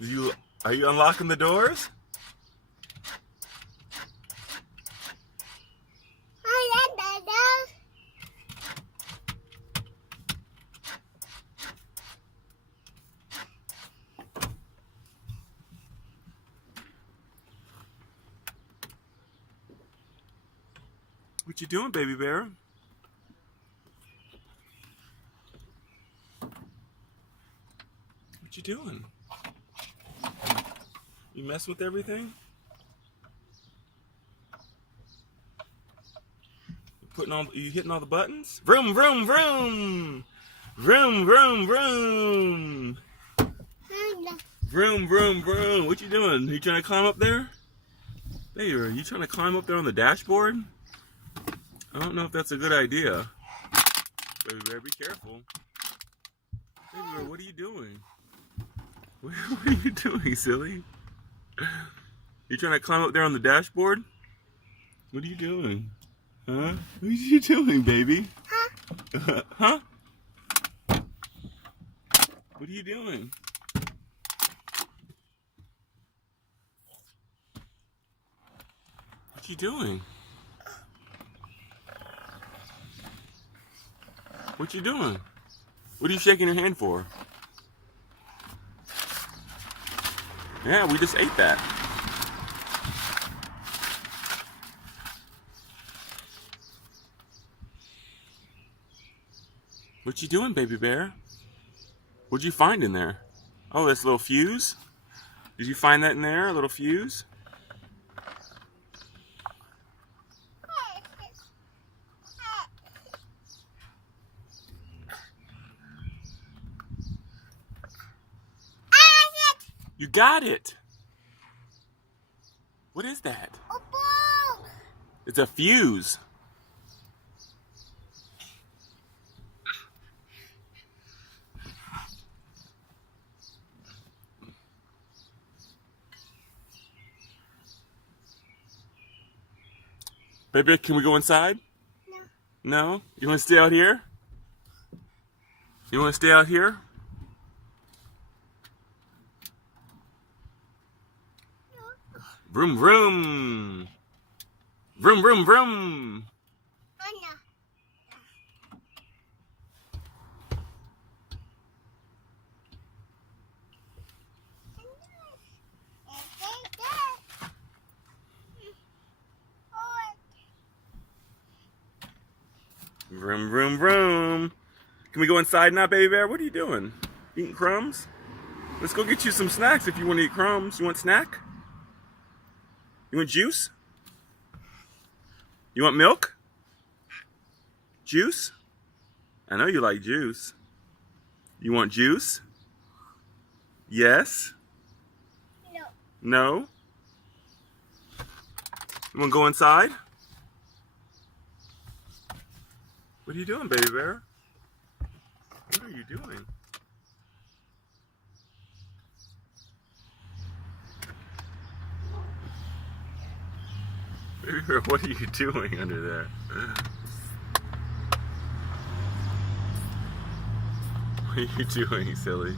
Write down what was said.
Are you unlocking the doors? What you doing, baby bear? What you doing? You messing with everything? You hitting all the buttons? Vroom, vroom, vroom! Vroom, vroom, vroom! Vroom, vroom, vroom! What you doing? You trying to climb up there? Baby, are you trying to climb up there on the dashboard? I don't know if that's a good idea. Baby bear, be careful. Baby bear, what are you doing? What are you doing, silly? You trying to climb up there on the dashboard? What are you doing? Huh? What are you doing, baby? Huh? Huh? What are you doing? What you doing? What you doing? What are you shaking your hand for? Yeah, we just ate that. What you doing, baby bear? What'd you find in there? Oh, this little fuse? Did you find that in there, a little fuse? You got it! What is that? A ball! It's a fuse. Baby, can we go inside? No. No? You want to stay out here? You want to stay out here? No. Vroom, vroom. Vroom, vroom, vroom. Oh, no. Vroom, vroom, vroom. Can we go inside now, baby bear? What are you doing? Eating crumbs? Let's go get you some snacks if you want to eat crumbs. You want snack? You want juice? You want milk? Juice? I know you like juice. You want juice? Yes? No. No? You want to go inside? What are you doing, baby bear? What are you doing? Baby bear, what are you doing under there? What are you doing, silly?